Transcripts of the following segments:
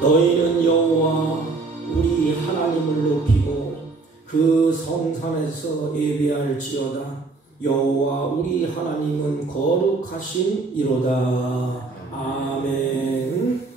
너희는 여호와 우리 하나님을 높이고 그 성산에서 예배할지어다. 여호와 우리 하나님은 거룩하신 이로다. 아멘.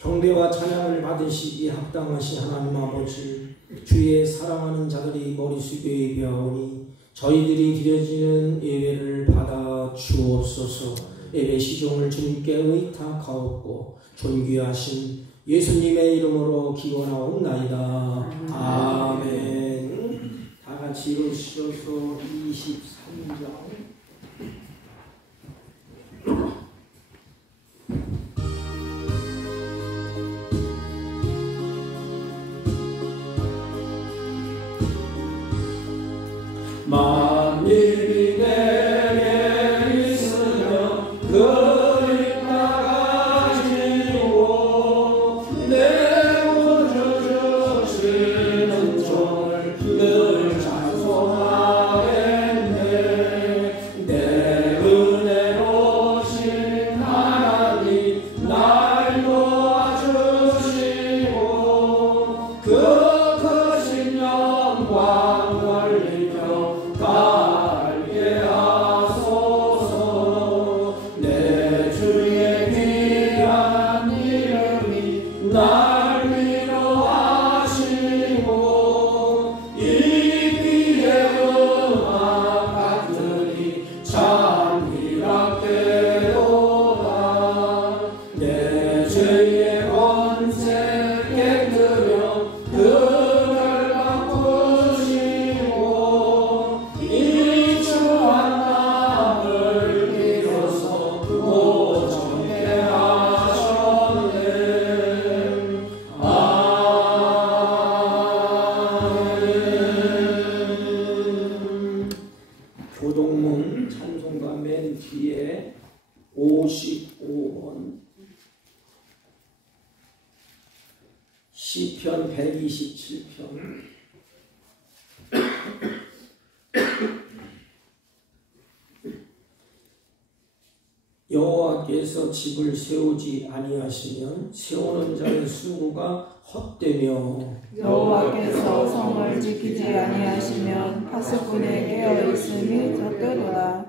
경배와 찬양을 받으시기에 합당하신 하나님 아버지, 주의 사랑하는 자들이 머리 숙여 예배하오니 저희들이 드려지는 예배를 받아 주옵소서. 예배 시종을 주님께 의탁하옵고 존귀하신 예수님의 이름으로 기원하옵나이다. 아멘. 다 같이 읽으시어서 23장. 만일이 내게 있으면 그리 나가지고 내 구주 주시는 종을 늘 찬송하겠네. 내 은혜로우신 하나님 날 도와주시고 그 크신 영광 돌리며 갈게 하소서. 내 주의 귀한 이름이 날 위로하시고 이 귀의 음악들이 참 희락되도다. 내 죄의 권세 깨뜨려 그를 바꾸시고 이 주한 마음을 비로소 고정케 하셨네. 아멘. 교동문 찬송가 맨 뒤에 55번 시편 127편. 여호와께서 집을 세우지 아니하시면 세우는 자의 수고가 헛되며 여호와께서 성을 지키지 아니하시면 파수꾼의 깨어있음이 헛되도다.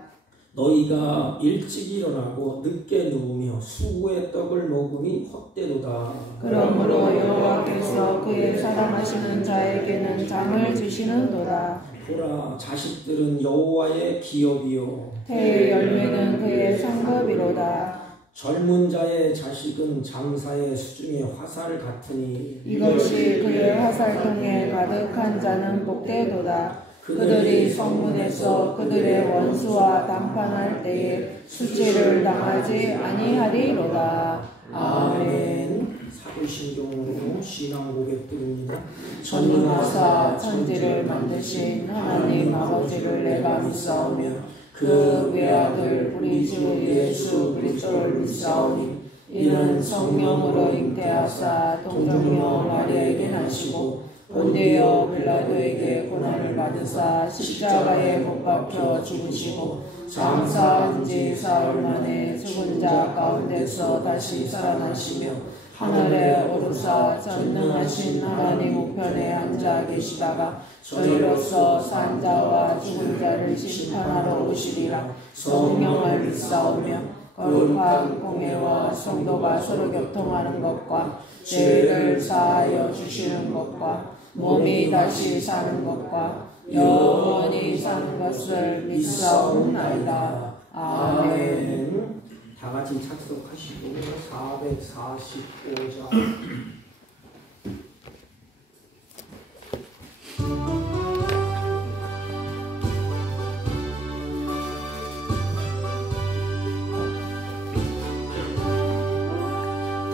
너희가 일찍 일어나고 늦게 누우며 수고의 떡을 먹음이 헛되도다. 그러므로 여호와께서 그의 사랑하시는 자에게는 잠을 주시는도다. 보라, 자식들은 여호와의 기업이요 태의 열매는 그의 상급이로다. 젊은 자의 자식은 장사의 수중의 화살 같으니 이것이 그의 화살통에 가득한 자는 복되도다. 그들이 성문에서 그들의 원수와 담판할 때에 수치를 당하지 아니하리로다. 아멘. 사도신경으로 신앙 고백드립니다. 전능하사 천지를 만드신 하나님 아버지를 내가 믿사오며 그 외아들 우리 주 예수 그리스도를 믿사오니 이는 성령으로 잉태하사 동정녀 마리아에게 나시고 본디오 빌라도에게 고난을 받으사 십자가에 못 박혀 죽으시고 장사한 지 사흘 만에 죽은 자 가운데서 다시 살아나시며 하늘에 오르사 전능하신 하나님 우편에 앉아 계시다가 저희로서 산 자와 죽은 자를 심판하러 오시리라. 성령을 믿사오며 거룩한 공회와 성도가 서로 교통하는 것과 죄를 사하여 주시는 것과 몸이 다시 사는 것과 영원히 사는 것을 믿사옵나이다. 아멘. 다 같이 착석하시고 445장.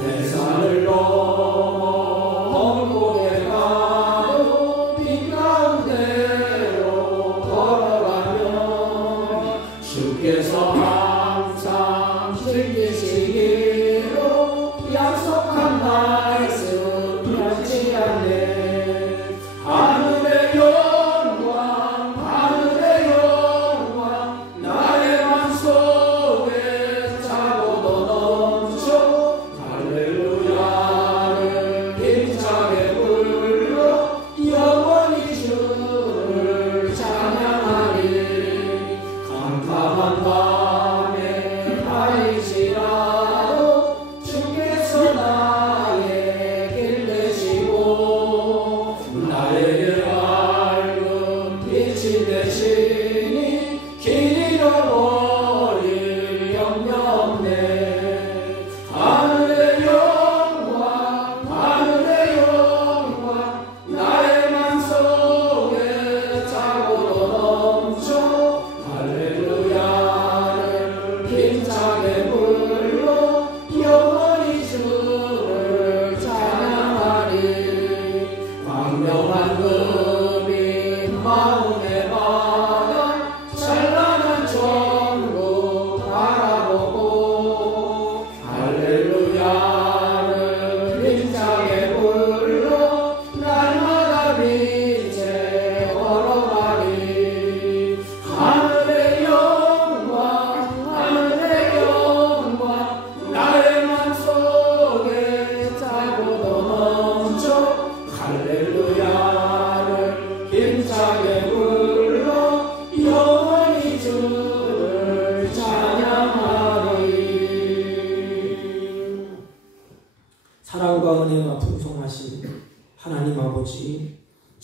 대산을 넘어 험곡에 가도 빛 가운데로 걸어가면 주께서 항상 즐기시기로 약속한 말씀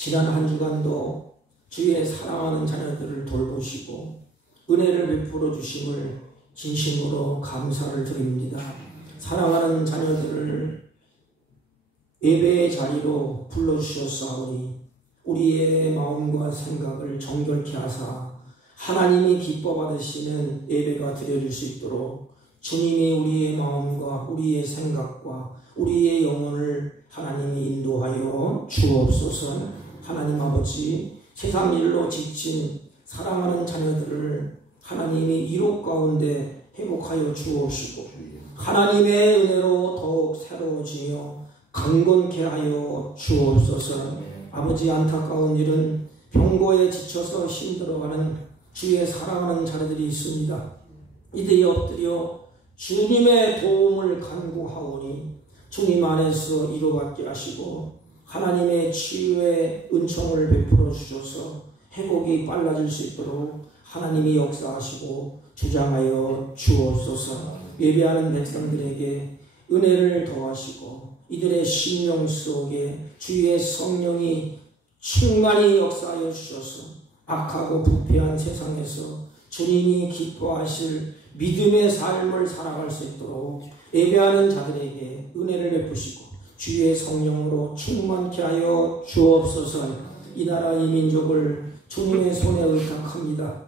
지난 한 주간도 주의 사랑하는 자녀들을 돌보시고 은혜를 베풀어 주심을 진심으로 감사를 드립니다. 사랑하는 자녀들을 예배의 자리로 불러주셨사오니 우리의 마음과 생각을 정결케 하사 하나님이 기뻐 받으시는 예배가 드려질 수 있도록 주님이 우리의 마음과 우리의 생각과 우리의 영혼을 하나님이 인도하여 주옵소서. 하나님 아버지, 세상 일로 지친 사랑하는 자녀들을 하나님이 이로 가운데 회복하여 주옵시고 하나님의 은혜로 더욱 새로워지며 강건케 하여 주옵소서. 아버지, 안타까운 일은 병고에 지쳐서 힘들어가는 주의 사랑하는 자녀들이 있습니다. 이들이 엎드려 주님의 도움을 간구하오니 주님 안에서 위로받게 하시고 하나님의 치유의 은총을 베풀어 주셔서 회복이 빨라질 수 있도록 하나님이 역사하시고 주장하여 주옵소서. 예배하는 백성들에게 은혜를 더하시고 이들의 심령 속에 주의 성령이 충만히 역사하여 주셔서 악하고 부패한 세상에서 주님이 기뻐하실 믿음의 삶을 살아갈 수 있도록 예배하는 자들에게 은혜를 베푸시고 주의 성령으로 충만케 하여 주옵소서. 이 나라 이 민족을 주님의 손에 의탁합니다.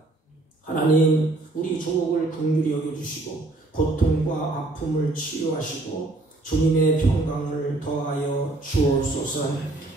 하나님, 우리 조국을 긍휼히 여겨주시고 고통과 아픔을 치유하시고 주님의 평강을 더하여 주옵소서.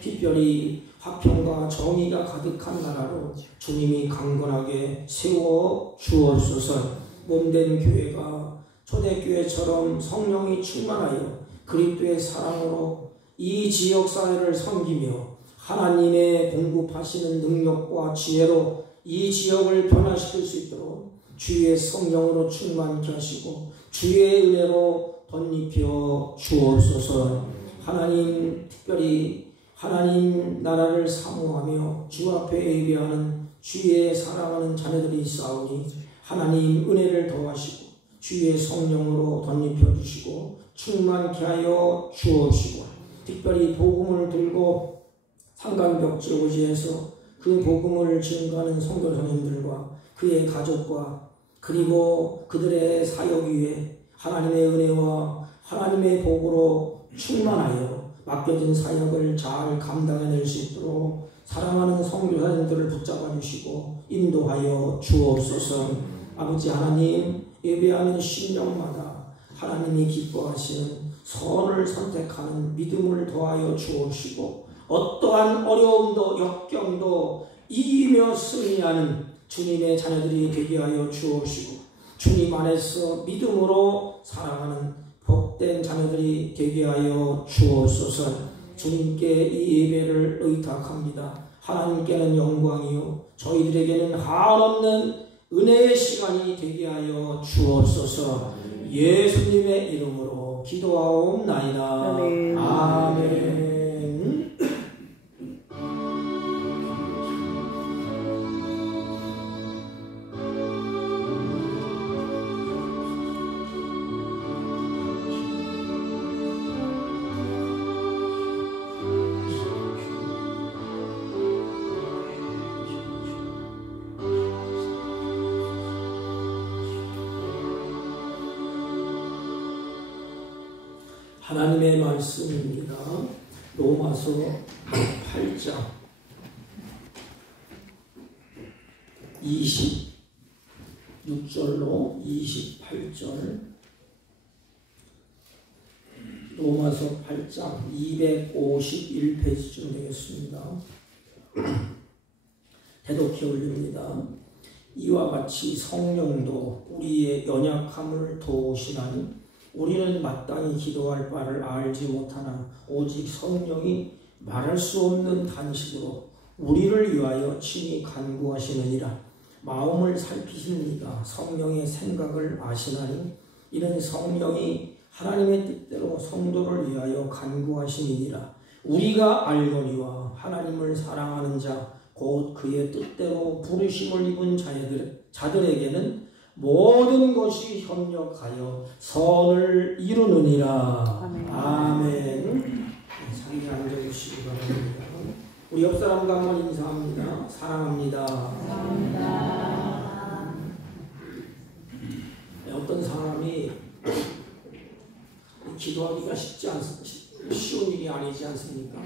특별히 화평과 정의가 가득한 나라로 주님이 강건하게 세워 주옵소서. 몸된 교회가 초대교회처럼 성령이 충만하여 그리스도의 사랑으로 이 지역사회를 섬기며 하나님의 공급하시는 능력과 지혜로 이 지역을 변화시킬 수 있도록 주의 성령으로 충만케 하시고 주의 은혜로 덧입혀 주옵소서. 하나님, 특별히 하나님 나라를 사모하며 주 앞에 예배하는 주의 사랑하는 자녀들이 있사오니 하나님 은혜를 더하시고 주의 성령으로 덧입혀 주시고 충만케 하여 주옵시고 특별히 복음을 들고 상간벽지오지에서 그 복음을 증거하는 선교사님들과 그의 가족과 그리고 그들의 사역 위에 하나님의 은혜와 하나님의 복으로 충만하여 맡겨진 사역을 잘 감당해낼 수 있도록 사랑하는 선교사님들을 붙잡아 주시고 인도하여 주옵소서. 아버지 하나님, 예배하는 심령마다 하나님이 기뻐하시는 선을 선택하는 믿음을 더하여 주옵시고 어떠한 어려움도 역경도 이기며 승리하는 주님의 자녀들이 되게 하여 주옵시고 주님 안에서 믿음으로 사랑하는 복된 자녀들이 되게 하여 주옵소서. 주님께 이 예배를 의탁합니다. 하나님께는 영광이요 저희들에게는 한없는 은혜의 시간이 되게 하여 주옵소서. 예수님의 이름으로 기도하옵나이다. 아멘. 아멘. 하나님의 말씀입니다. 로마서 8장 26절로 28절 로마서 8장 251페이지쯤 되겠습니다. 대독히 올립니다. 이와 같이 성령도 우리의 연약함을 도우시나니 우리는 마땅히 기도할 바를 알지 못하나 오직 성령이 말할 수 없는 단식으로 우리를 위하여 친히 간구하시느니라. 마음을 살피신 이가 성령의 생각을 아시나니 이는 성령이 하나님의 뜻대로 성도를 위하여 간구하시니라. 우리가 알거니와 하나님을 사랑하는 자 곧 그의 뜻대로 부르심을 입은 자들에게는 모든 것이 협력하여 선을 이루느니라. 아멘. 자리에 앉아주시기 바랍니다. 우리 옆 사람과 한번 인사합니다. 사랑합니다. 어떤 사람이 기도하기가 쉬운 일이 아니지 않습니까?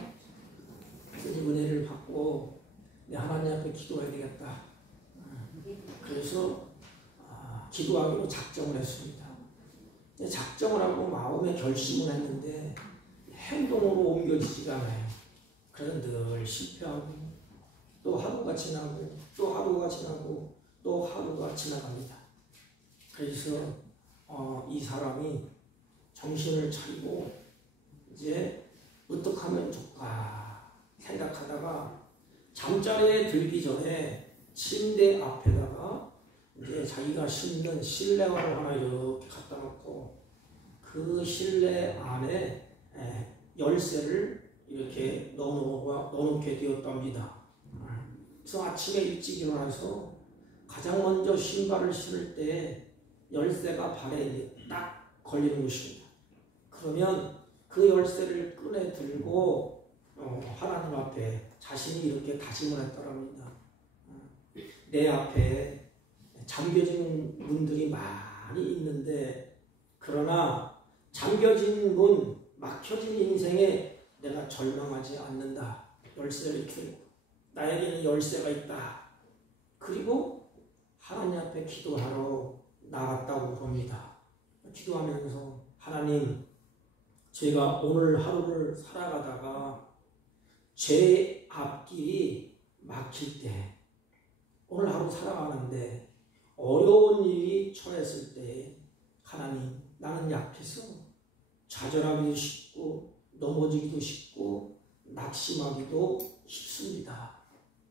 그래서 은혜를 받고 하나님 앞에 기도해야 되겠다. 그래서 기도하기로 작정을 했습니다. 작정을 하고 마음의 결심을 했는데 행동으로 옮겨지지가 않아요. 그래서 늘 실패하고 또 하루가 지나고 또 하루가 지나고 또 하루가 지나갑니다. 그래서 이 사람이 정신을 차리고 이제 어떻게 하면 좋을까 생각하다가 잠자리에 들기 전에 침대 앞에다가 이제 자기가 신는 실내화를 하나 이렇게 갖다 놓고 그 실내 안에 열쇠를 이렇게 넣어놓게 되었답니다. 그래서 아침에 일찍 일어나서 가장 먼저 신발을 신을 때 열쇠가 발에 딱 걸리는 것입니다. 그러면 그 열쇠를 꺼내 들고 하나님 앞에 자신이 이렇게 다짐을 했더랍니다. 내 앞에 잠겨진 문들이 많이 있는데 그러나 잠겨진 문, 막혀진 인생에 내가 절망하지 않는다. 열쇠를 들고 나에게는 열쇠가 있다. 그리고 하나님 앞에 기도하러 나갔다고 봅니다. 기도하면서 하나님, 제가 오늘 하루를 살아가다가 제 앞길이 막힐 때 오늘 하루 살아가는데 어려운 일이 처했을 때 하나님, 나는 약해서 좌절하기도 쉽고 넘어지기도 쉽고 낙심하기도 쉽습니다.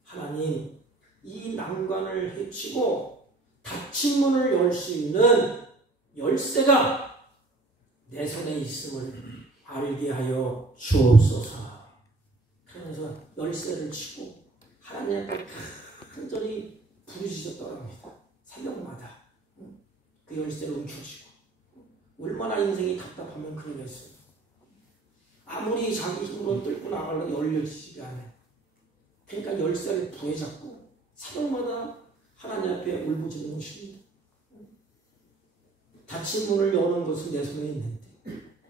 하나님, 이 난관을 헤치고 닫힌 문을 열 수 있는 열쇠가 내 손에 있음을 알게 하여 주옵소서. 그러면서 열쇠를 치고 하나님 앞에 간절히 부르짖었다고 합니다. 새벽마다 그 열쇠를 움켜쥐고 얼마나 인생이 답답하면 그러겠어요. 아무리 자기 힘으로 뚫고 나가려고 열려지지가 않아요. 그러니까 열쇠를 부여잡고 새벽마다 하나님 앞에 울부짖는 것입니다. 닫힌 문을 여는 것은 내 손에 있는데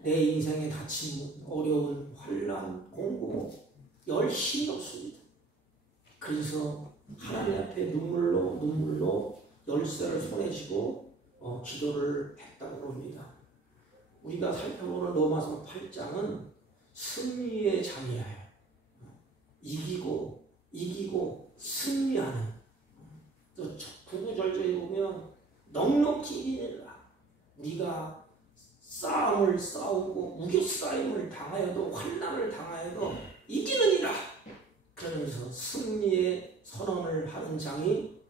내 인생에 닫힌 문, 어려운 환난, 공고 열 힘이 없습니다. 그래서 하나님 앞에 눈물로 열쇠를 손에 쥐고 기도를 했다고 합니다. 우리가 살펴보는 로마서 8장은 승리의 장이에요. 이기고 승리하는. 또 구구절절히 보면 넉넉히 이기느라 우리가 싸움을 싸우고 무교싸움을 당하여도 환난을 당하여도 이기느니라. 그러면서 승리의 선언을 하는 장이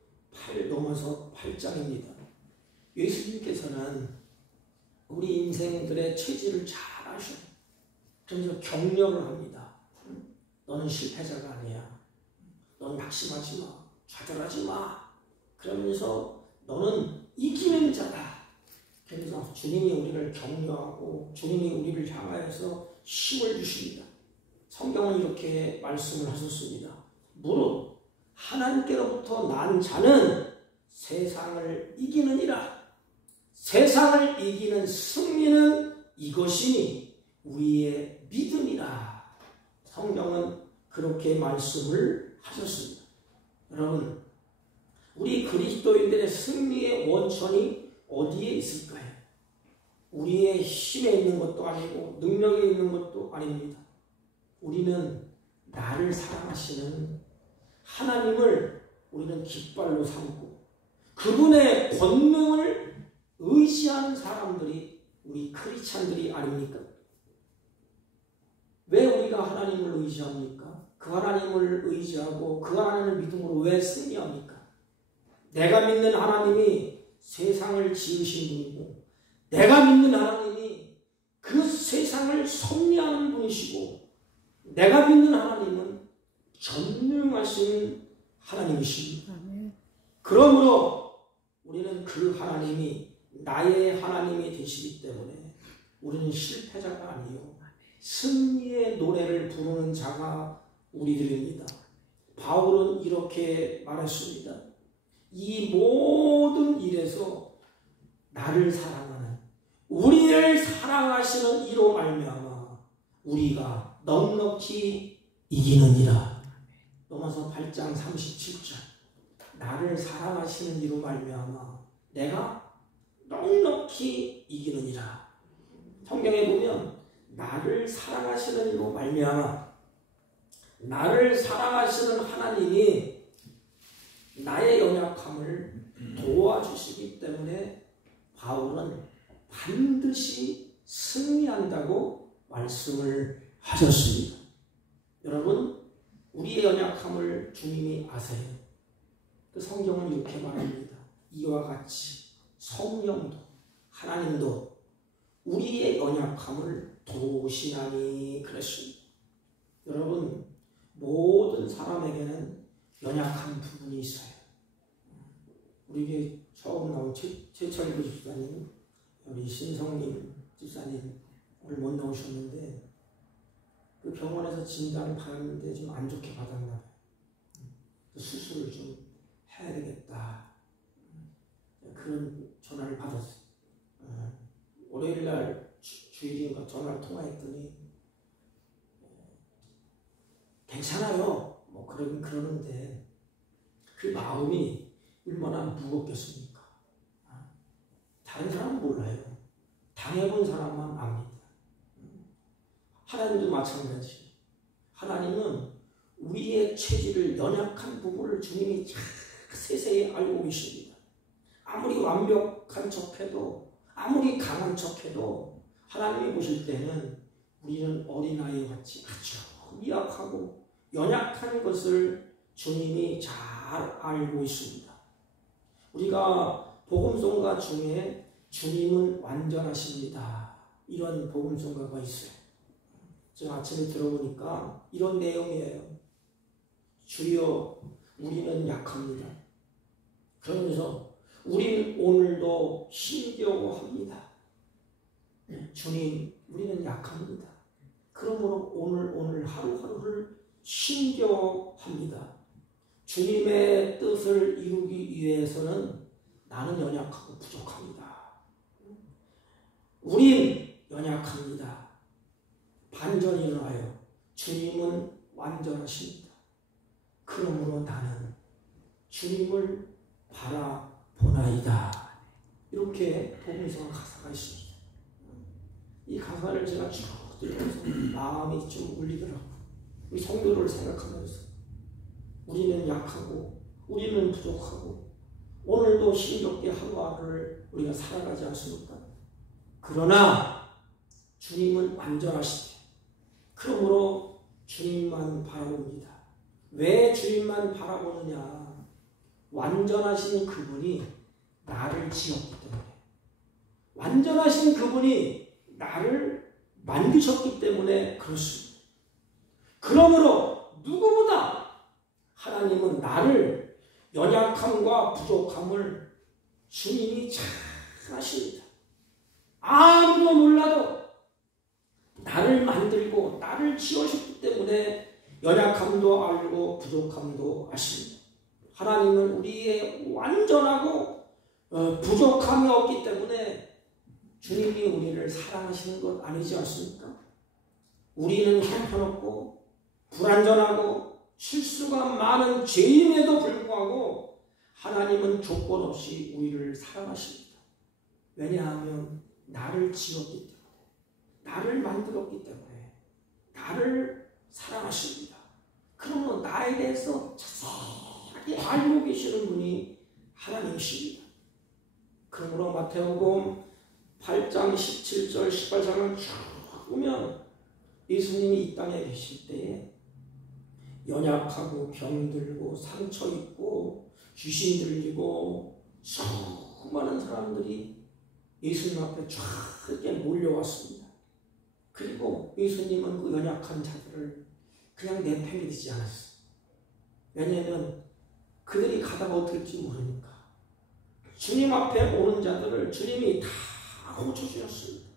로마서 8장입니다. 예수님께서는 우리 인생들의 체질을 잘 아셔요. 그래서 격려를 합니다. 너는 실패자가 아니야. 너는 낙심하지 마. 좌절하지 마. 그러면서 너는 이기는 자다. 그래서 주님이 우리를 격려하고 주님이 우리를 향하여서 힘을 주십니다. 성경은 이렇게 말씀을 하셨습니다. 무릇 하나님께로부터 난 자는 세상을 이기느니라. 세상을 이기는 승리는 이것이니 우리의 믿음이라. 성경은 그렇게 말씀을 하셨습니다. 여러분, 우리 그리스도인들의 승리의 원천이 어디에 있을까요? 우리의 힘에 있는 것도 아니고 능력에 있는 것도 아닙니다. 우리는 나를 사랑하시는 하나님을 우리는 깃발로 삼고 그분의 권능을 의지하는 사람들이 우리 크리스찬들이 아닙니까? 왜 우리가 하나님을 의지합니까? 그 하나님을 의지하고 그 하나님을 믿음으로 왜 승리합니까? 내가 믿는 하나님이 세상을 지으신 분이고 내가 믿는 하나님이 그 세상을 섭리하는 분이시고 내가 믿는 하나님은 전능하신 하나님이십니다. 그러므로 우리는 그 하나님이 나의 하나님이 되시기 때문에 우리는 실패자가 아니요 승리의 노래를 부르는 자가 우리들입니다. 바울은 이렇게 말했습니다. 이 모든 일에서 나를 사랑하는 우리를 사랑하시는 이로 말미암아 우리가 넉넉히 이기느니라. 로마서 8장 37절. 나를 사랑하시는 이로 말미암아 내가 넉넉히 이기느니라. 성경에 보면 나를 사랑하시는 이로 말미암아, 나를 사랑하시는 하나님이 나의 연약함을 도와주시기 때문에 바울은 반드시 승리한다고 말씀을 하셨습니다. 여러분, 우리의 연약함을 주님이 아세요. 그 성경은 이렇게 말합니다. 이와 같이 성령도 하나님도 우리의 연약함을 도우시나니 그랬습니다. 여러분, 모든 사람에게는 연약한 부분이 있어요. 우리 처음 나온 최철구 집사님, 우리 신성님 집사님 오늘 못 나오셨는데 그 병원에서 진단을 받았는데 좀 안 좋게 받았나 봐요. 수술을 좀 해야 되겠다. 그런 전화를 받았어요. 월요일날 주일인가 전화를 통화했더니 괜찮아요. 뭐 그러는데 그 마음이 얼마나 무겁겠습니까? 다른 사람은 몰라요. 당해본 사람만 압니다. 하나님도 마찬가지. 하나님은 우리의 체질을, 연약한 부분을 주님이 세세히 알고 계십니다. 아무리 완벽한 척해도, 아무리 강한 척해도 하나님이 보실 때는 우리는 어린아이 같이 아주 미약하고 연약한 것을 주님이 잘 알고 있습니다. 우리가 복음송가 중에 주님은 완전하십니다, 이런 복음송가가 있어요. 제가 아침에 들어보니까 이런 내용이에요. 주여 우리는 약합니다. 그러면서 우리는 오늘도 힘겨워합니다. 주님, 우리는 약합니다. 그러므로 오늘 하루하루를 힘겨워합니다. 주님의 뜻을 이루기 위해서는 나는 연약하고 부족합니다. 우린 연약합니다. 반전이 일어나요. 주님은 완전하십니다. 그러므로 나는 주님을 바라보나이다. 이렇게 복음성 가사가 있습니다. 이 가사를 제가 쭉 들으면서 마음이 좀 울리더라고요. 우리 성도를 생각하면서 우리는 약하고 우리는 부족하고 오늘도 힘겹게 하루하루를 우리가 살아가지 않습니까? 그러나 주님은 완전하시대. 그러므로 주님만 바라봅니다. 왜 주님만 바라보느냐? 완전하신 그분이 나를 지었기 때문에, 완전하신 그분이 나를 만드셨기 때문에 그렇습니다. 그러므로 누구보다 하나님은 나를, 연약함과 부족함을 주님이 잘 아십니다. 아무도 몰라도 나를 만들고 나를 지으셨기 때문에 연약함도 알고 부족함도 아십니다. 하나님은 우리의 완전하고 부족함이 없기 때문에 주님이 우리를 사랑하시는 것 아니지 않습니까? 우리는 형편없고 불완전하고 실수가 많은 죄인에도 불구하고 하나님은 조건 없이 우리를 사랑하십니다. 왜냐하면 나를 지었기 때문에, 나를 만들었기 때문에 나를 사랑하십니다. 그러면 나에 대해서 자세하게 알고 계시는 분이 하나님이십니다. 그러므로 마태복음 8장 17절 18장을 쭉 보면 예수님이 이 땅에 계실 때에 연약하고 병들고 상처 입고 귀신 들리고 수많은 사람들이 예수님 앞에 쫙 이렇게 몰려왔습니다. 그리고 예수님은 그 연약한 자들을 그냥 내팽개치지 않았어요. 왜냐하면 그들이 가다가 어떻게 될지 모르니까. 주님 앞에 오는 자들을 주님이 다 고쳐주셨습니다.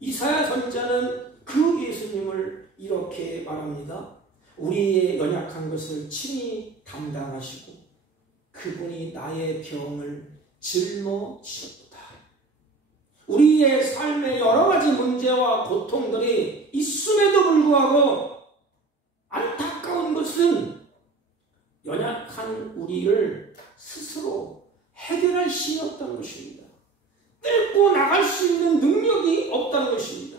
이사야 선지자는 그 예수님을 이렇게 말합니다. 우리의 연약한 것을 친히 담당하시고 그분이 나의 병을 짊어지셨도다. 우리의 삶의 여러 가지 문제와 고통들이 있음에도 불구하고 안타까운 것은 연약한 우리를 스스로 해결할 힘이 없다는 것입니다. 뚫고 나갈 수 있는 능력이 없다는 것입니다.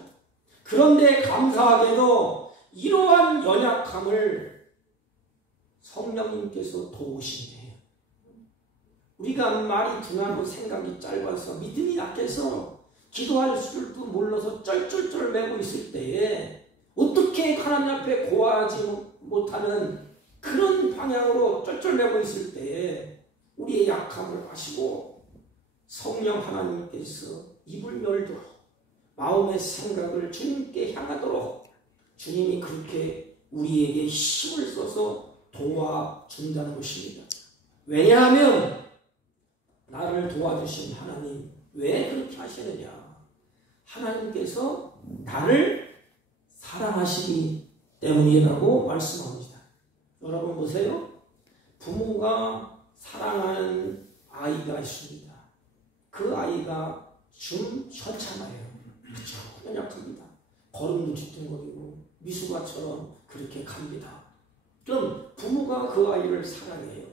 그런데 감사하게도 이러한 연약함을 성령님께서 도우신대요. 우리가 말이 둔하고 생각이 짧아서 믿음이 약해서 기도할 줄도 몰라서 쩔쩔쩔 매고 있을 때에 어떻게 하나님 앞에 고하지 못하는 그런 방향으로 쩔쩔매고 있을 때에 우리의 약함을 아시고 성령 하나님께서 입을 열도록 마음의 생각을 주님께 향하도록 주님이 그렇게 우리에게 힘을 써서 도와준다는 것입니다. 왜냐하면 나를 도와주신 하나님 왜 그렇게 하시느냐? 하나님께서 나를 사랑하시기 때문이라고 말씀합니다. 여러분 보세요. 부모가 사랑하는 아이가 있습니다. 그 아이가 좀 처참해요. 그렇죠. 연약합니다. 걸음도 뒤뚱거리고 미숙아처럼 그렇게 갑니다. 그럼 부모가 그 아이를 사랑해요.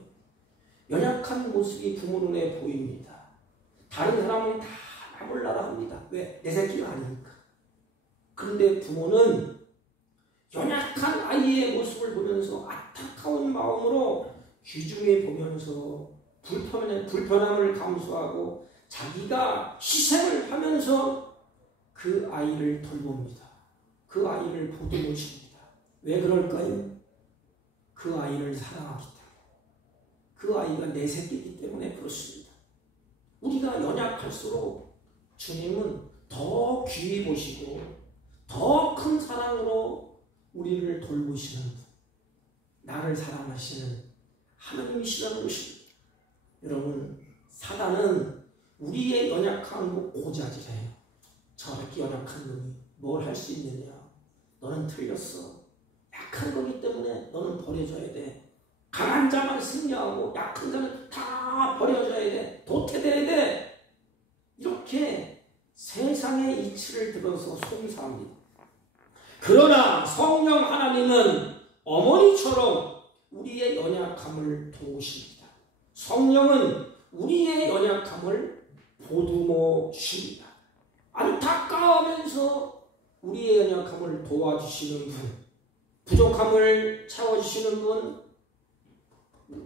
연약한 모습이 부모 눈에 보입니다. 다른 사람은 다 나몰라라 합니다. 왜? 내 새끼가 아니니까. 그런데 부모는 연약한 아이의 모습을 보면서 안타까운 마음으로 귀중해 보면서 불편함을 감수하고 자기가 희생을 하면서 그 아이를 돌봅니다. 그 아이를 보듬어줍니다. 왜 그럴까요? 그 아이를 사랑하기 때문에. 그 아이가 내 새끼이기 때문에 그렇습니다. 우리가 연약할수록 주님은 더 귀히 보시고 더 큰 사랑으로 우리를 돌보시는 분, 나를 사랑하시는 하나님이시라는 것입니다. 여러분, 사단은 우리의 연약함을 고자질해요. 저렇게 연약한 놈이 뭘 할 수 있느냐? 너는 틀렸어. 약한 거기 때문에 너는 버려져야 돼. 강한 자만 승리하고 약한 자는 다 버려져야 돼. 도태돼야 돼. 이렇게 세상의 이치를 들어서 송사합니다. 그러나 성령 하나님은 어머니처럼 우리의 연약함을 도우십니다. 성령은 우리의 연약함을 보듬어 주십니다. 안타까우면서 우리의 연약함을 도와주시는 분, 부족함을 채워주시는 분,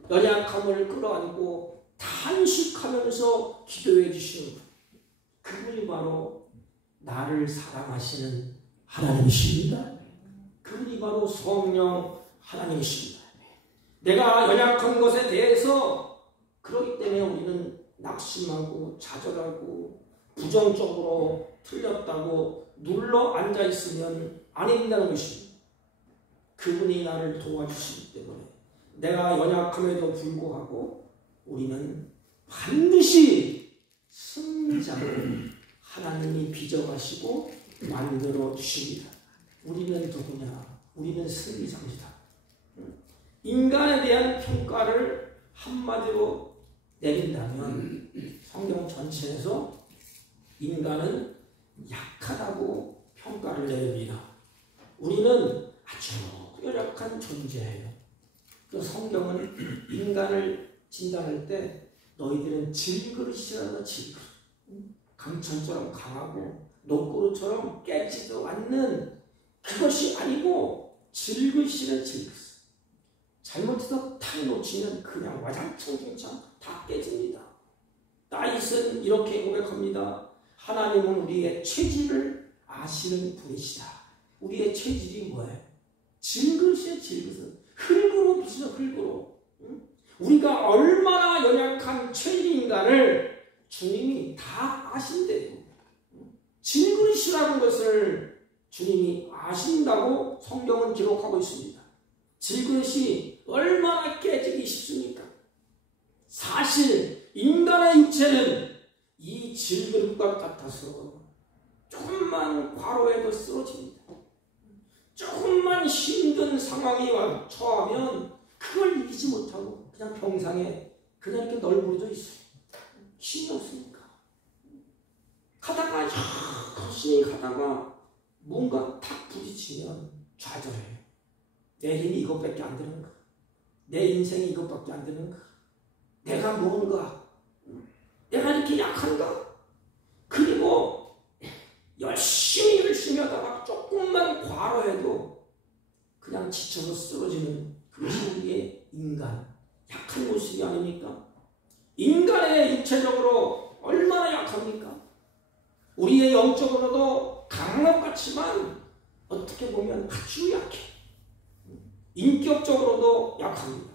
연약함을 끌어안고 탄식하면서 기도해 주시는 분, 그분이 바로 나를 사랑하시는 하나님이십니다. 그분이 바로 성령 하나님이십니다. 내가 연약한 것에 대해서 그렇기 때문에 우리는 낙심하고 좌절하고 부정적으로 틀렸다고 눌러 앉아있으면 안 된다는 것입니다. 그분이 나를 도와주시기 때문에 내가 연약함에도 불구하고 우리는 반드시 승리자를 하나님이 빚어가시고 만들어 주십니다. 우리는 누구냐? 우리는 승리자입니다. 인간에 대한 평가를 한마디로 내린다면 성경 전체에서 인간은 약하다고 평가를 내립니다. 우리는 아주 연약한 존재예요. 그 성경은 인간을 진단할 때 너희들은 질그릇이라는 질그릇, 강천처럼 강하고 녹그릇처럼 깨지도 않는 그것이 아니고 질그릇이란 질그릇. 잘못해서 탁 놓치면 그냥 와장창 다 깨집니다. 다윗은 이렇게 고백합니다. 하나님은 우리의 체질을 아시는 분이시다. 우리의 체질이 뭐예요? 질그릇이에요. 질그릇은 흙으로 빚어 흙으로. 우리가 얼마나 연약한 체질인가를 주님이 다 아신대요. 질그릇이라는 것을 주님이 아신다고 성경은 기록하고 있습니다. 질그릇이 얼마나 깨지기 쉽습니까? 사실 인간의 육체는 이 질그릇과 같아서 조금만 과로해도 쓰러집니다. 조금만 조금만 힘든 상황이 처하면 그걸 이기지 못하고 그냥 평상에 그냥 이렇게 널브러져 있어요. 힘이 없으니까. 가다가 열심히 가다가 뭔가 탁 부딪히면 좌절해요. 내 힘이 이것밖에 안 되는가? 내 인생이 이것밖에 안 되는가? 내가 뭔가? 내가 이렇게 약한가? 그리고 열심히 하다가 조금만 과로해도 그냥 지쳐서 쓰러지는 그것이 우리의 인간, 약한 모습이 아닙니까? 인간의 육체적으로 얼마나 약합니까? 우리의 영적으로도 강한 것 같지만 어떻게 보면 아주 약해. 인격적으로도 약합니다.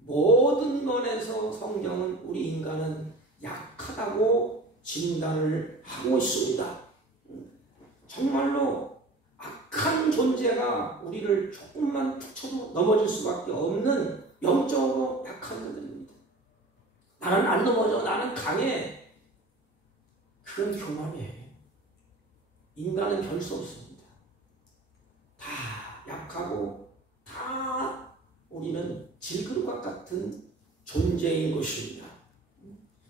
모든 면에서 성경은 우리 인간은 약하다고 진단을 하고 있습니다. 정말로 악한 존재가 우리를 조금만 툭 쳐도 넘어질 수밖에 없는 영적으로 약한 자들입니다. 나는 안 넘어져, 나는 강해. 그건 교만이에요. 인간은 별 수 없습니다. 다 약하고 다 우리는 질그릇과 같은 존재인 것입니다.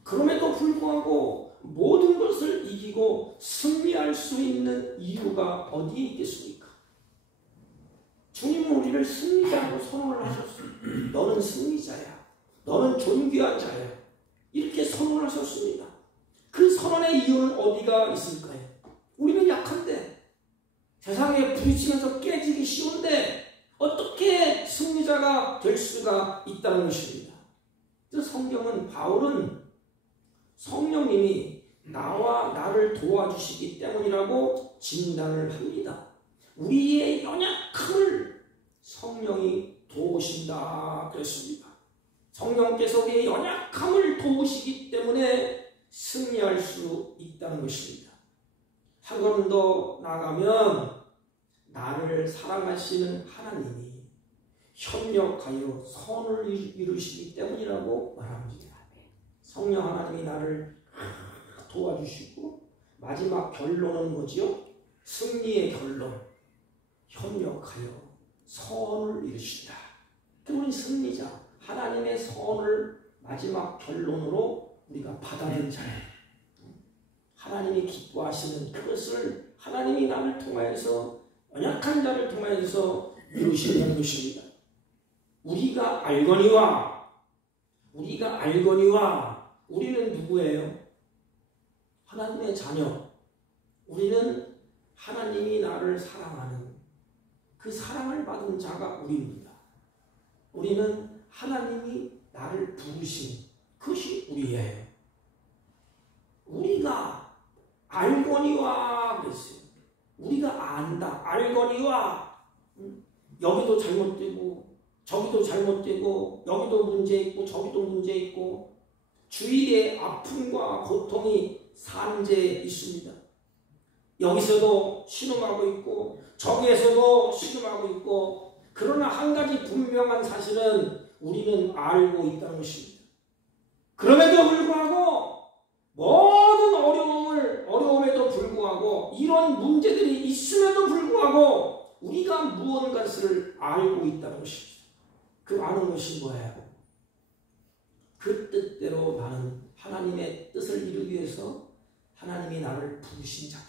그럼에도 불구하고 모든 것을 이기고 승리할 수 있는 이유가 어디에 있겠습니까? 주님은 우리를 승리자로 선언을 하셨습니다. 너는 승리자야. 너는 존귀한 자야. 이렇게 선언을 하셨습니다. 그 선언의 이유는 어디가 있을까요? 우리는 약한데, 세상에 부딪히면서 깨지기 쉬운데 어떻게 승리자가 될 수가 있다는 것입니다. 그래서 성경은, 바울은 성령님이 나와 나를 도와주시기 때문이라고 진단을 합니다. 우리의 연약함을 성령이 도우신다 그랬습니다. 성령께서 우리의 연약함을 도우시기 때문에 승리할 수 있다는 것입니다. 한 번 더 나가면 나를 사랑하시는 하나님이 협력하여 선을 이루시기 때문이라고 말합니다. 성령 하나님이 나를 도와주시고 마지막 결론은 뭐지요? 승리의 결론, 협력하여 선을 이루신다. 우리 승리자, 하나님의 선을 마지막 결론으로 우리가 받아낸 자예요. 하나님이 기뻐하시는 그것을 하나님이 나를 통하여서, 연약한 자를 통하여서 이루시는 것입니다. 우리가 알거니와 우리는 누구예요? 하나님의 자녀. 우리는 하나님이 나를 사랑하는 그 사랑을 받은 자가 우리입니다. 우리는 하나님이 나를 부르신 그것이 우리예요. 우리가 알거니와 그랬어요. 우리가 안다. 알거니와 여기도 잘못되고 저기도 잘못되고 여기도 문제 있고 저기도 문제 있고 주위에 아픔과 고통이 산재에 있습니다. 여기서도 신음하고 있고 저기에서도 신음하고 있고, 그러나 한 가지 분명한 사실은 우리는 알고 있다는 것입니다. 그럼에도 불구하고 모든 어려움에도 불구하고 이런 문제들이 있음에도 불구하고 우리가 무언가를 알고 있다는 것입니다. 그 아는 것이 뭐예요? 그 뜻대로 나는 하나님의 뜻을 이루기 위해서 하나님이 나를 부르신 자다.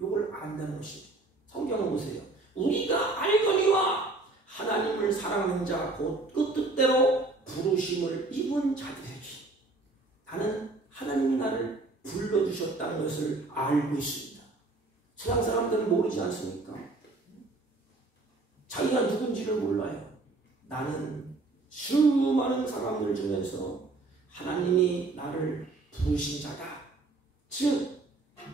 이걸 안다는 것입니다. 성경을 보세요. 우리가 알거니와 하나님을 사랑하는 자 곧 그 뜻대로 부르심을 입은 자들에게 나는 하나님이 나를 불러주셨다는 것을 알고 있습니다. 세상 사람들은 모르지 않습니까? 자기가 누군지를 몰라요. 나는 수많은 사람들 중에서 하나님이 나를 부르신 자다. 즉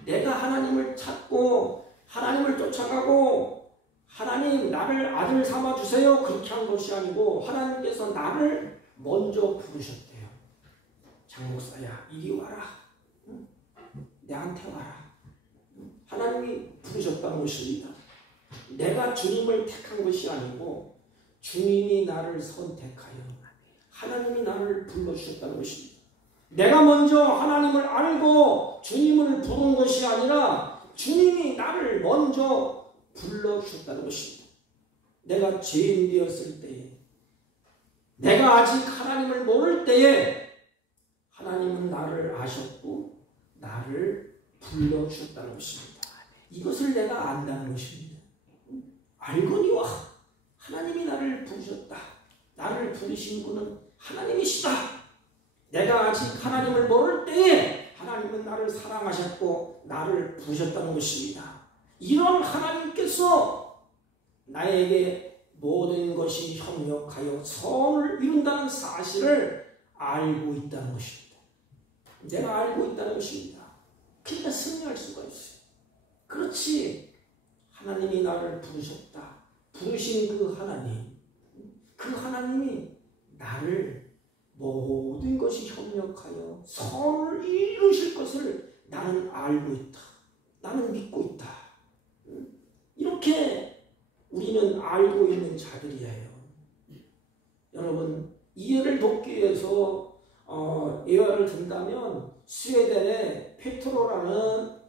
내가 하나님을 찾고 하나님을 쫓아가고 하나님 나를 아들 삼아주세요 그렇게 한 것이 아니고 하나님께서 나를 먼저 부르셨대요. 장목사야 이리 와라. 내한테 와라. 하나님이 부르셨다는 것입니다. 내가 주님을 택한 것이 아니고 주님이 나를 선택하여 하나님이 나를 불러주셨다는 것입니다. 내가 먼저 하나님을 알고 주님을 부른 것이 아니라 주님이 나를 먼저 불러주셨다는 것입니다. 내가 죄인 되었을 때에, 내가 아직 하나님을 모를 때에 하나님은 나를 아셨고 나를 불러주셨다는 것입니다. 이것을 내가 안다는 것입니다. 알거니와 하나님이 나를 부르셨다. 나를 부르신 분은 하나님이시다. 내가 아직 하나님을 모를 때에 하나님은 나를 사랑하셨고 나를 부르셨다는 것입니다. 이런 하나님께서 나에게 모든 것이 협력하여 선을 이룬다는 사실을 알고 있다는 것입니다. 내가 알고 있다는 것입니다. 그러니까 승리할 수가 있어요. 그렇지. 하나님이 나를 부르셨다. 부르신 그 하나님이 나를 모든 것이 협력하여 선을 이루실 것을 나는 알고 있다. 나는 믿고 있다. 이렇게 우리는 알고 있는 자들이에요. 여러분, 이해를 돕기 위해서 예화를 든다면 스웨덴에 페트로라는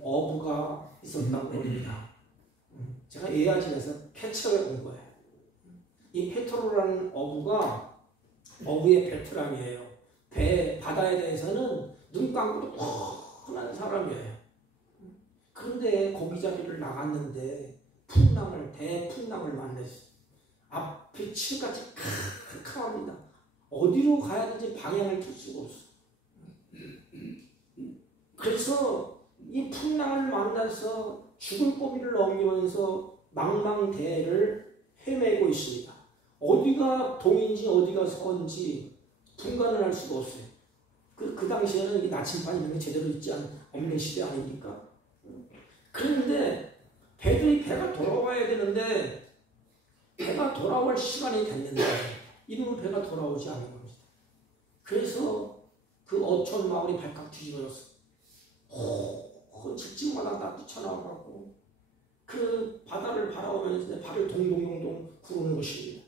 어부가 있었다고 합니다. 제가 예화집에서 캐쳐해 온 거예요. 이 페트로라는 어부가 어부의 베테랑이에요. 바다에 대해서는 눈 감고도 뻔한 사람이에요. 그런데 고기잡이를 나갔는데 대풍랑을 만났어요. 앞에 칠까지 캄캄합니다. 어디로 가야 되는지 방향을 틀 수가 없어요. 그래서 이 풍랑을 만나서 죽을 고비를 넘기면서 망망대해를 헤매고 있습니다. 어디가 동인지 어디가 서인지 분간을 할 수가 없어요. 그 당시에는 이 나침반 이런 게 제대로 없는 시대 아닙니까? 그런데 배가 돌아와야 되는데 배가 돌아올 시간이 됐는데 이놈의 배가 돌아오지 않은 겁니다. 그래서 그 어촌 마을이 발칵 뒤집어졌어요. 집집마다 다 뛰쳐나와갖고 그 바다를 바라보면서 발을 동동동동 구르는 것입니다.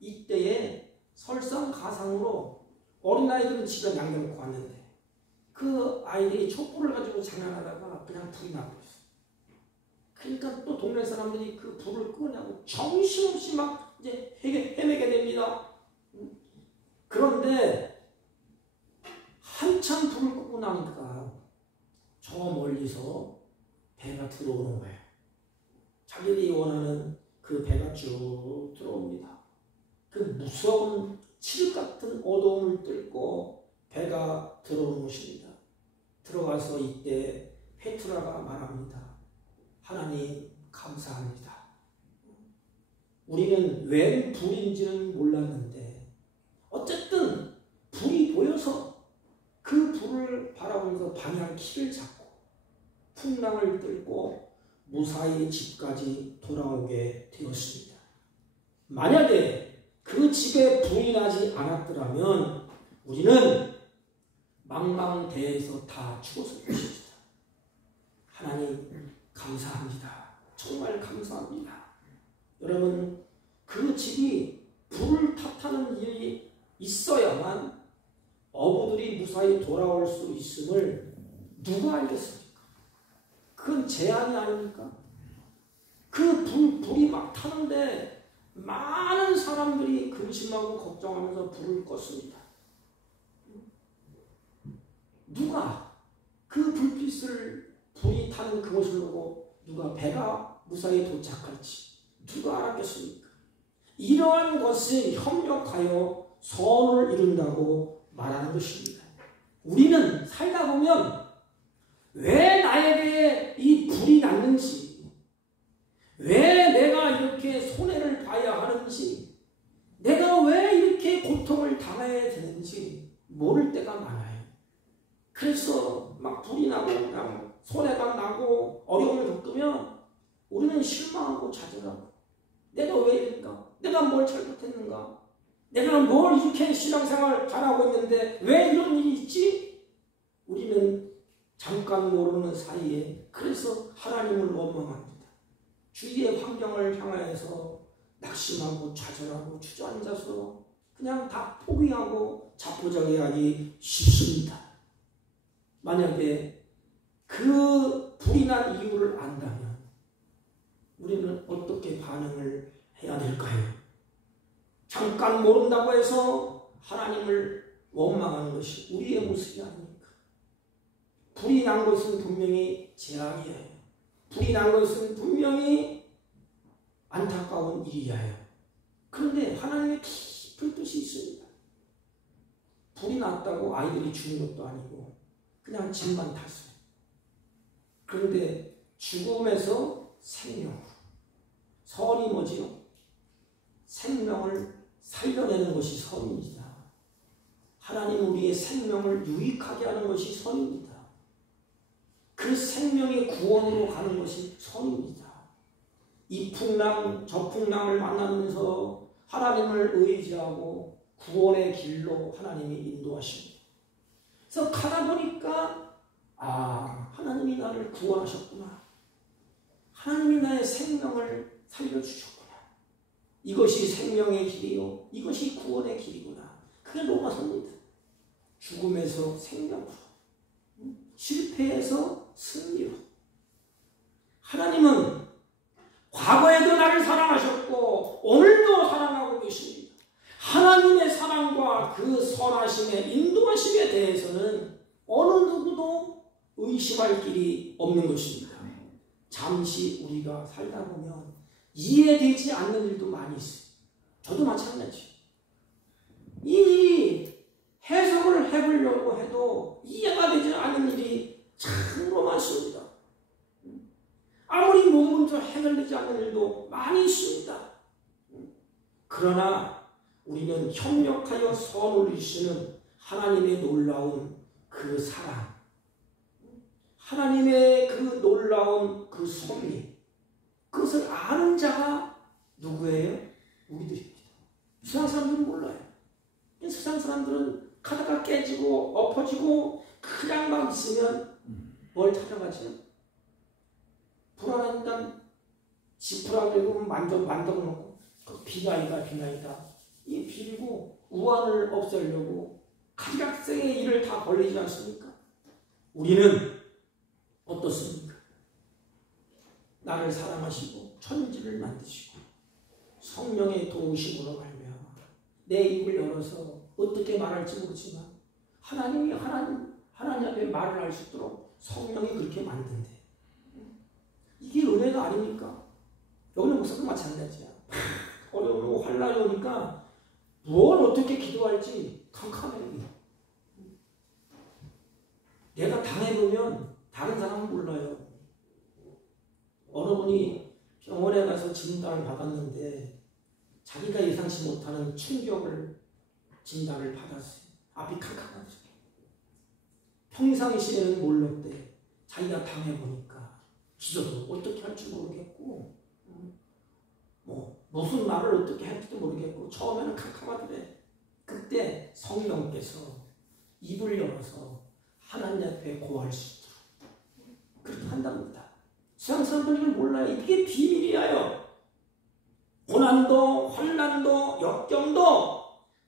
이때에 설상가상으로 어린아이들은 집에 남겨놓고 왔는데 그 아이들이 촛불을 가지고 장난하다가 그냥 불이 나버렸어요. 그러니까 또 동네 사람들이 그 불을 끄냐고 정신없이 막 이제 헤매게 됩니다. 그런데 한참 불을 끄고 나니까 저 멀리서 배가 들어오는 거예요. 자기들이 원하는 그 배가 쭉 들어옵니다. 그 무서운 칠 같은 어두움을 뚫고 배가 들어오는 것입니다. 들어가서 이때 페트라가 말합니다. 하나님 감사합니다. 우리는 웬 불인지는 몰랐는데 어쨌든 불이 보여서 그 불을 바라보면서 방향 키를 잡고 풍랑을 뚫고 무사히 집까지 돌아오게 되었습니다. 만약에 그 집에 불이 나지 않았더라면 우리는 망망대해에서 다 죽었을 것입니다. 하나님 감사합니다. 정말 감사합니다. 여러분, 그 집이 불을 탓하는 일이 있어야만 어부들이 무사히 돌아올 수 있음을 누가 알겠습니까? 그건 재앙이 아닙니까? 그 불이 막 타는데 많은 사람들이 근심하고 걱정하면서 불을 껐습니다. 누가 그 불빛을 불이 타는 그것을 보고 누가 배가 무사히 도착할지 누가 알았겠습니까? 이러한 것에 협력하여 선을 이룬다고 말하는 것입니다. 우리는 살다 보면 왜 나에게 이 불이 났는지, 왜 내가 이렇게 손해를 봐야 하는지, 내가 왜 이렇게 고통을 당해야 되는지 모를 때가 많아요. 그래서 막 불이 나고 그냥 손해가 나고 어려움을 겪으면 우리는 실망하고 좌절하고 내가 왜 이랬는가? 내가 뭘 잘못했는가? 내가 뭘 이렇게 신앙생활 잘하고 있는데 왜 이런 일이 있지? 우리는 잠깐 모르는 사이에 그래서 하나님을 원망합니다. 주위의 환경을 향하여서 낙심하고 좌절하고 주저앉아서 그냥 다 포기하고 자포자기하기 쉽습니다. 만약에 그 불이 난 이유를 안다면 우리는 어떻게 반응을 해야 될까요? 잠깐 모른다고 해서 하나님을 원망하는 것이 우리의 모습이 아닙니까? 불이 난 것은 분명히 재앙이에요. 불이 난 것은 분명히 안타까운 일이에요. 그런데 하나님의 깊은 뜻이 있습니다. 불이 났다고 아이들이 죽는 것도 아니고 그냥 집만 탔어요. 그런데 죽음에서 생명으로, 선이 뭐지요? 생명을 살려내는 것이 선입니다. 하나님 우리의 생명을 유익하게 하는 것이 선입니다. 그 생명의 구원으로 가는 것이 선입니다. 이 풍랑 저 풍랑을 만나면서 하나님을 의지하고 구원의 길로 하나님이 인도하십니다. 그래서 가다 보니까 하나님이 나를 구원하셨구나. 하나님이 나의 생명을 살려주셨구나. 이것이 생명의 길이요, 이것이 구원의 길이구나. 그게 로마서입니다. 죽음에서 생명으로, 실패에서 승리로. 하나님은 과거에도 나를 사랑하셨고 오늘도 사랑하고 계십니다. 하나님의 사랑과 그 선하심의 인도하심에 대해서는 어느 누구도 의심할 길이 없는 것입니다. 잠시 우리가 살다 보면 이해되지 않는 일도 많이 있어요. 저도 마찬가지예요. 이 일이 해석을 해보려고 해도 이해가 되지 않는 일이 참으로 많습니다. 아무리 몸으로 해결되지 않는 일도 많이 있습니다. 그러나 우리는 협력하여 선을 이루시는 하나님의 놀라운 그 사랑, 하나님의 그 놀라운 그 섭리, 그것을 아는 자가 누구예요? 우리들입니다. 세상 사람들은 몰라요. 세상 사람들은 가다가 깨지고 엎어지고 그냥 막 있으면 뭘 찾아가죠? 불안하니까 지푸라기로 만들어놓고 비나이다 이 빌고 우환을 없애려고 가지각색의 일을 다 벌리지 않습니까? 우리는 어떻습니까? 나를 사랑하시고 천지를 만드시고 성령의 도우심으로 말미암아 내 입을 열어서 어떻게 말할지 모르지만 하나님이 하나님 앞에 말을 할 수 있도록 성령이 그렇게 만든대. 이게 은혜가 아닙니까? 여기는 목사도 마찬가지야. 어려우고 환란이 오니까 뭘 어떻게 기도할지 캄캄해. 내가 당해보면 다른 사람은 몰라요. 어느 분이 병원에 가서 진단을 받았는데 자기가 예상치 못하는 충격을 진단을 받았어요. 앞이 캄캄하죠. 평상시에는 몰랐대. 자기가 당해보니까 기도도 어떻게 할 줄 모르겠고 무슨 말을 어떻게 할지도 모르겠고 처음에는 캄캄하더래. 그때 성령께서 입을 열어서 하나님 앞에 고할 수 있도록 그렇게 한답니다. 세상 사람들은 몰라요. 이게 비밀이에요. 고난도 환난도 역경도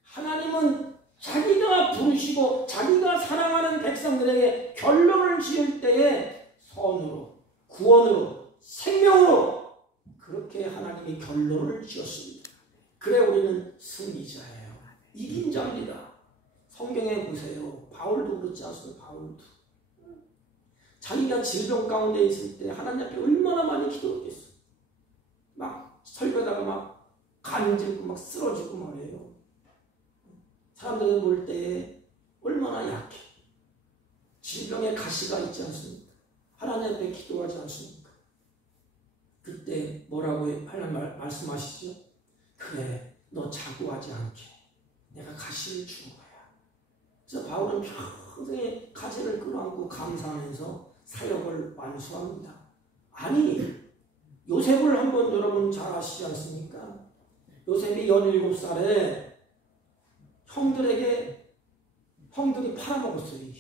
하나님은 자기가 부르시고 자기가 사랑하는 백성들에게 결론을 지을 때에 선으로, 구원으로, 생명으로 그렇게 하나님이 결론을 지었습니다. 그래 우리는 승리자예요. 이긴 자입니다. 성경에 보세요. 바울도 그렇지 않습니까? 바울도 자기가 질병 가운데 있을 때 하나님 앞에 얼마나 많이 기도했겠어요. 막 설교하다가 막 간질고 막 쓰러지고 말이에요. 사람들이 볼 때에 얼마나 약해. 질병에 가시가 있지 않습니까? 하나님 앞에 기도하지 않습니까? 그때 뭐라고 하나님 말씀하시죠? 그래, 너 자고하지 않게 내가 가시를 주는 거야. 그래서 바울은 평생에 가시를 끌어안고 감사하면서 사역을 완수합니다. 아니, 요셉을 한번 여러분 잘 아시지 않습니까? 요셉이 17살에 형들이 팔아먹었어요.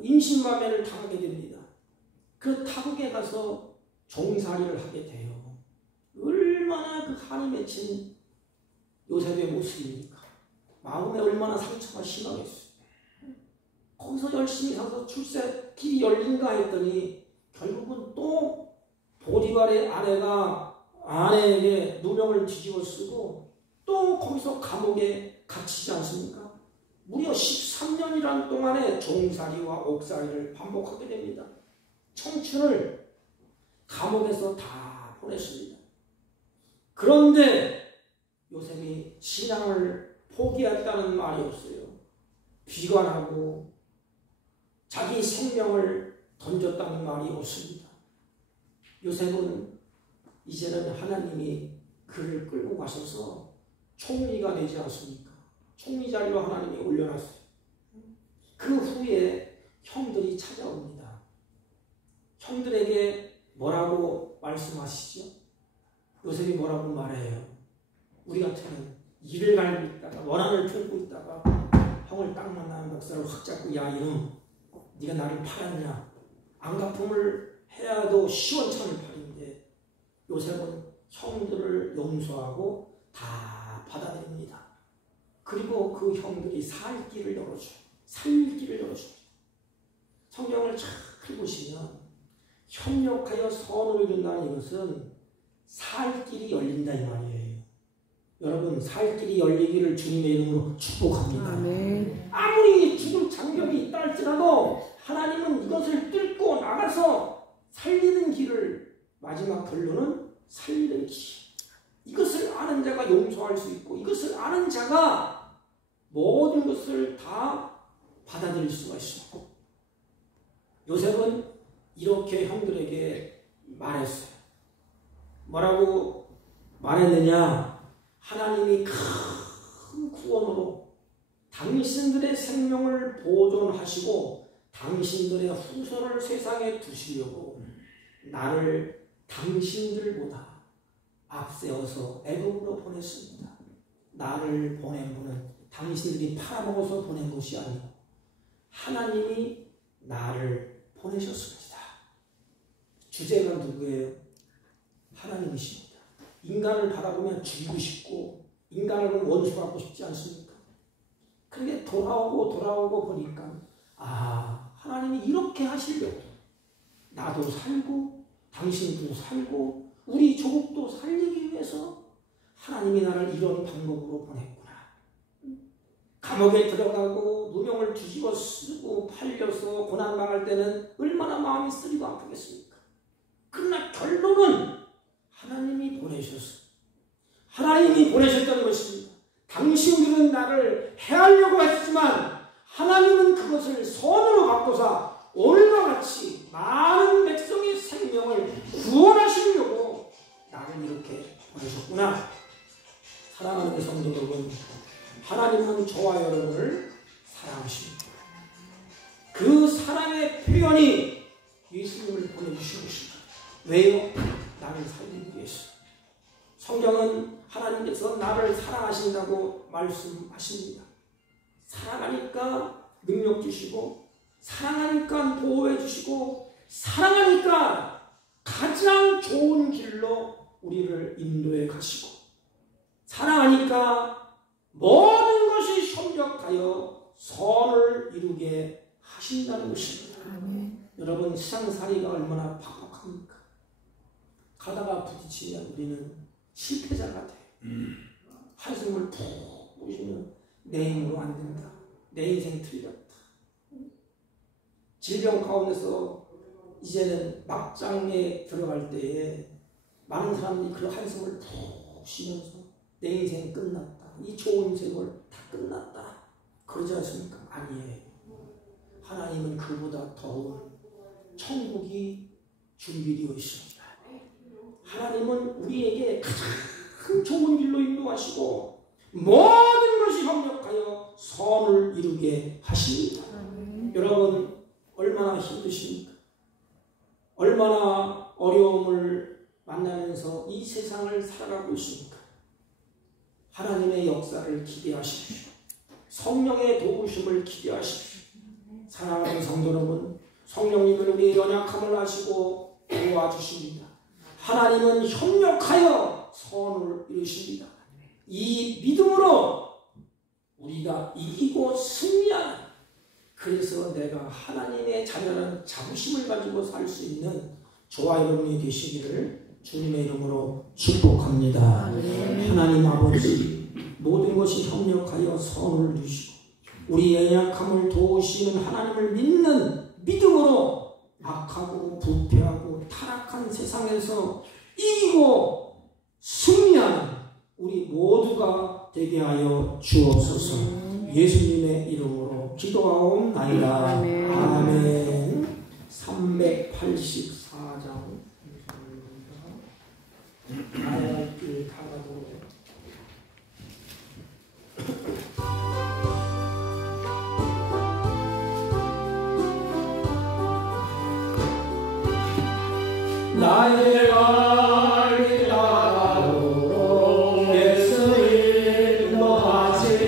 임신마매를 당하게 됩니다. 그 타국에 가서 종살이를 하게 돼요. 얼마나 그 한이 맺힌 요셉의 모습입니까? 마음에 얼마나 상처가 심하겠어요. 거기서 열심히 살아서 출세 길이 열린가 했더니 결국은 또 보디발의 아내가 아내에게 누명을 뒤집어 쓰고 또 거기서 감옥에 갇히지 않습니까? 무려 13년이란 동안의 종살이와 옥살이를 반복하게 됩니다. 청춘을 감옥에서 다 보냈습니다. 그런데 요셉이 신앙을 포기했다는 말이 없어요. 비관하고 자기 생명을 던졌다는 말이 없습니다. 요셉은 이제는 하나님이 그를 끌고 가셔서 총리가 되지 않습니까? 총리 자리로 하나님이 올려놨어요. 그 후에 형들이 찾아옵니다. 형들에게 뭐라고 말씀하시죠? 요셉이 뭐라고 말해요? 우리 같으면 이를 갈고 있다가 원한을 품고 있다가 형을 딱 만나는 목사를 확 잡고 야 이놈 네가 나를 팔았냐? 안갚음을 해야도 시원찮을 팔인데 요셉은 형들을 용서하고 다 받아들입니다. 그리고 그 형들이 살 길을 열어줘요. 살 길을 열어줍니다. 성경을 잘 보시면 협력하여 선을 이룬다는 이것은 살 길이 열린다 이 말이에요. 여러분 살 길이 열리기를 주님의 이름으로 축복합니다. 아멘. 아무리 죽을 장벽이 있다 할지라도 하나님은 이것을 뚫고 나가서 살리는 길을 마지막 결론은 살리는 길. 이것을 아는 자가 용서할 수 있고 이것을 아는 자가 모든 것을 다 받아들일 수가 있습니다. 요셉은 이렇게 형들에게 말했어요. 뭐라고 말했느냐? 하나님이 큰 구원으로 당신들의 생명을 보존하시고 당신들의 후손을 세상에 두시려고 나를 당신들보다 앞세워서 애굽으로 보냈습니다. 나를 보낸 분은 당신들이 팔아먹어서 보낸 것이 아니고 하나님이 나를 보내셨습니다. 주제가 누구예요? 하나님이십니다. 인간을 바라보면 죽이고 싶고 인간을 원수하고 싶지 않습니까? 그런데 돌아오고 보니까 하나님이 이렇게 하시려고 나도 살고 당신도 살고 우리 조국도 살리기 위해서 하나님이 나를 이런 방법으로 보냈구나. 감옥에 들어가고 누명을 뒤집어 쓰고 팔려서 고난당할 때는 얼마나 마음이 쓰리고 아프겠습니까? 그러나 결론은 하나님이 보내셨어요. 하나님이 보내셨다는 것입니다. 당신들은 나를 해하려고 했지만 하나님은 그것을 선으로 바꿔서 오늘과 같이 많은 백성의 생명을 구원하시려고 나를 이렇게 보내셨구나. 사랑하는 성도 여러분, 하나님은 저와 여러분을 사랑하십니다. 그 사랑의 표현이 예수님을 보내주신 것입니다. 왜요? 나를 살리기 위해서. 성경은 하나님께서 나를 사랑하신다고 말씀하십니다. 사랑하니까 능력 주시고 사랑하니까 보호해 주시고 사랑하니까 가장 좋은 길로 우리를 인도해 가시고 사랑하니까 모든 것이 협력하여 선을 이루게 하신다는 것입니다. 여러분 세상살이가 얼마나 팍팍합니까? 가다가 부딪히면 우리는 실패자 같아요. 한숨을 푹 보시면 내 힘으로 안 된다. 내 인생 틀렸다. 질병 가운데서 이제는 막장에 들어갈 때에 많은 사람들이 그 한숨을 푹 쉬면서 내 인생 끝났다. 이 좋은 세월 다 끝났다. 그러지 않습니까? 아니에요. 하나님은 그보다 더운 천국이 준비되어 있습니다. 하나님은 우리에게 가장 좋은 길로 인도하시고 모든 것이 협력하여 선을 이루게 하십니다. 여러분 얼마나 힘드십니까? 얼마나 어려움을 만나면서 이 세상을 살아가고 있습니까? 하나님의 역사를 기대하십시오. 성령의 도우심을 기대하십시오. 사랑하는 성도 여러분, 성령님은 우리의 연약함을 아시고 도와주십니다. 하나님은 협력하여 선을 이루십니다. 이 믿음으로 우리가 이기고 승리하는, 그래서 내가 하나님의 자녀라는 자부심을 가지고 살 수 있는 저와 여러분이 되시기를 주님의 이름으로 축복합니다. 하나님 아버지, 모든 것이 협력하여 선을 주시고 우리 연약함을 도우시는 하나님을 믿는 믿음으로 악하고 부패하고 타락한 세상에서 이기고 승리하는 우리 모두가 되게 하여 주옵소서. 예수님의 이름으로 기도하옵나이다. 아멘. 384장 나의 할 길 다가도록 나의 갈 길 다가도록 예수 인도하시니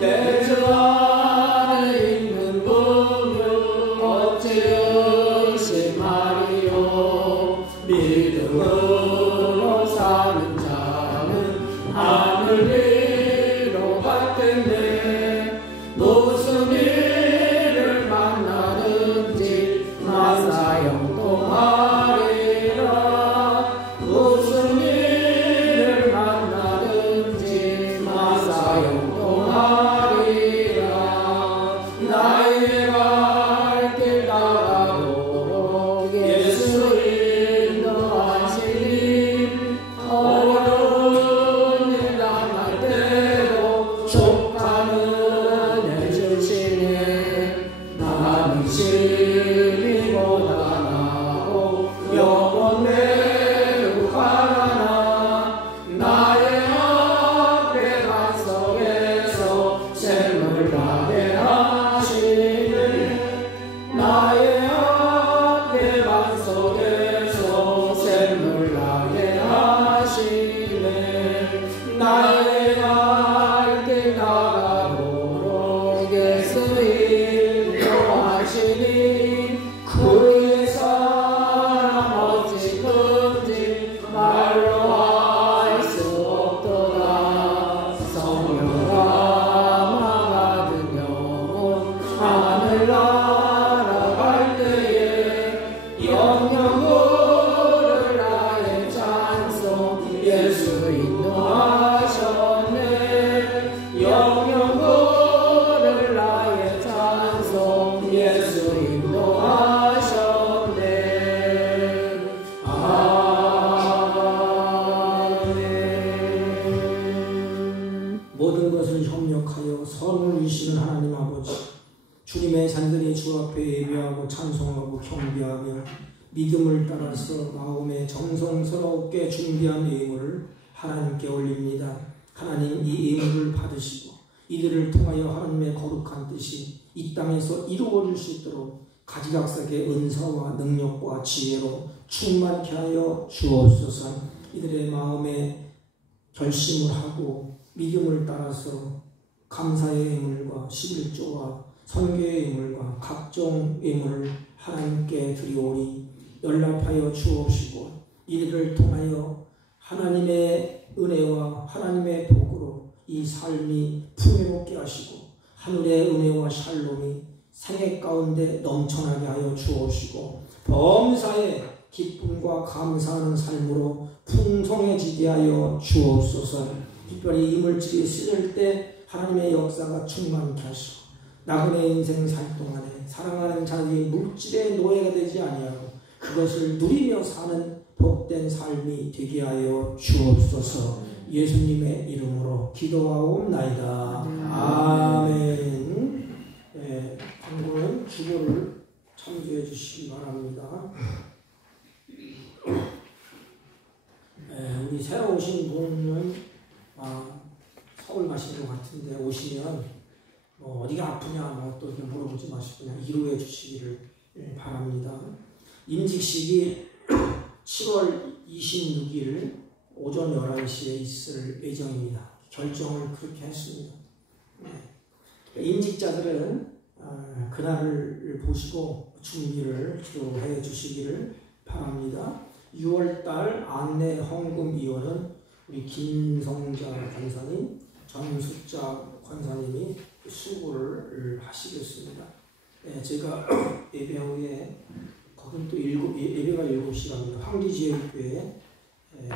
내 주 안에 있는 분은 어찌 의심하리요. 믿음으로 사는 자는 하늘 위로 갈 텐데 무슨 일을 만나든지 마사 영통하리라. 무슨 일을 만나든지 마사 영통하리라. 나의 갈 길 다가도록 예수 인도하시니 어려운 일 당할 때도 족하는 해주시네. 나는 심히 고단하고 영원 매우 가난하. 나의 앞에 반석에서 샘을 나게 하시네. 나의 앞에 반석에서 샘을 나게 하시네. 나의 갈 길 다가도록 예수 인도하시니 그의 사랑 어찌 큰지 말로 알 수 없도다. 성령아 막아든 영혼 하늘 날아갈 때에 영영을 나의 찬송 예수 인도하셨네. 영영을 나의 찬송 예수 인도하셨네. 아멘. 모든 것을 협력하여 선을 이루시는 하나님 아버지, 주님의 잔들이 주 앞에 예배하고 찬송하고 경배하며 믿음을 따라서 마음에 정성스럽게 준비한 예물을 하나님께 올립니다. 하나님, 이 예물을 받으시고 이들을 통하여 하나님의 거룩한 뜻이 이 땅에서 이루어질 수 있도록 가지각색의 은사와 능력과 지혜로 충만케 하여 주옵소서. 이들의 마음에 결심을 하고 믿음을 따라서 감사의 예물과 11조와 선교의 예물과 각종 예물을 하나님께 드리오니 연락하여 주옵시고 이들을 통하여 하나님의 은혜와 하나님의 복으로 이 삶이 풍요롭게 하시고 하늘의 은혜와 샬롬이 생애 가운데 넘쳐나게 하여 주옵시고 범사에 기쁨과 감사하는 삶으로 풍성해지게 하여 주옵소서. 특별히 이 물질이 쓰일 때 하나님의 역사가 충만케 하시고 나그네 인생 살 동안에 사랑하는 자들이 물질의 노예가 되지 아니하고 그것을 누리며 사는 복된 삶이 되게 하여 주옵소서. 예수님의 이름으로 기도하옵나이다. 아멘. 광고는 주보를 참조해 주시기 바랍니다. 우리 새로 오신 분은 서울 가신 것 같은데 오시면 어디가 아프냐 또 물어보지 마시고 그냥 이루해 주시기를 바랍니다. 임직식이 7월 26일 오전 11시에 있을 예정입니다. 결정을 그렇게 했습니다. 임직자들은 그날을 보시고 준비를 해 주시기를 바랍니다. 6월달 안내 헌금위원은 우리 김성자 권사님, 전숙자 권사님이 수고를 하시겠습니다. 제가 예배 후에 거긴 또 예배가 7시랍니다. 황리지혜교회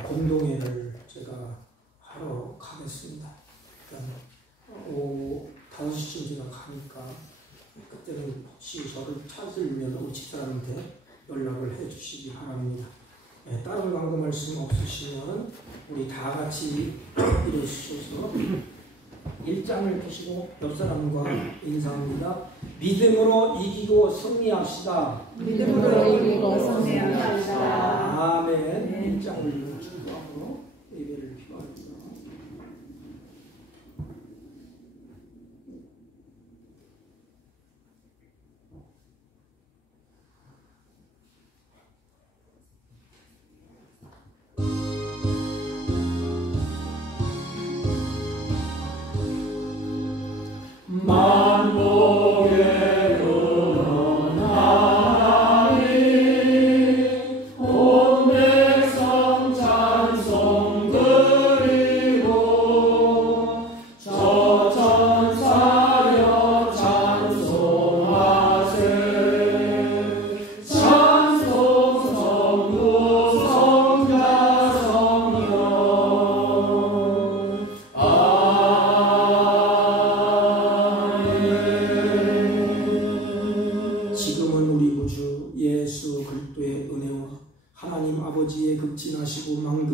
공동회를 제가 하러 가겠습니다. 그러니까 5시쯤 제가 가니까 그때는 혹시 저를 찾으면 우리 집사람한테 연락을 해 주시기 바랍니다. 다른 광고 말씀 없으시면 우리 다 같이 일어서셔서 1장을 펴시고 옆 사람과 인사합니다. 믿음으로 이기고 승리합시다. 믿음으로 이기고 승리합시다. 아멘. 1장을 축복하고 예배를 피워합니다.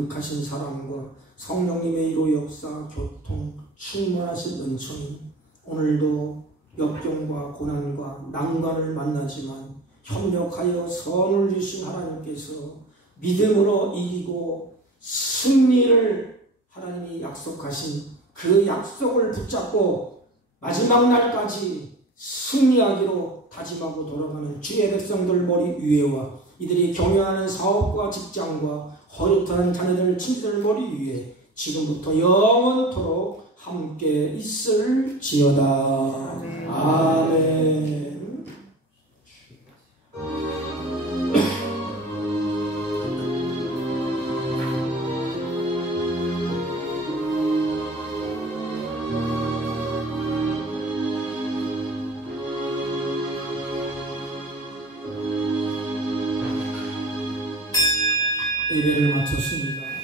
만극하신 사랑과 성령님의 이로 역사, 교통, 충만하신 은총이 오늘도 역경과 고난과 난관을 만나지만 협력하여 선을 주신 하나님께서 믿음으로 이기고 승리를 하나님이 약속하신 그 약속을 붙잡고 마지막 날까지 승리하기로 다짐하고 돌아가는 주의 백성들 머리 위에와 이들이 경영하는 사업과 직장과 허릇한 자녀들 친구들 머리 위에 지금부터 영원토록 함께 있을지어다. 아멘. 예배를 마쳤습니다.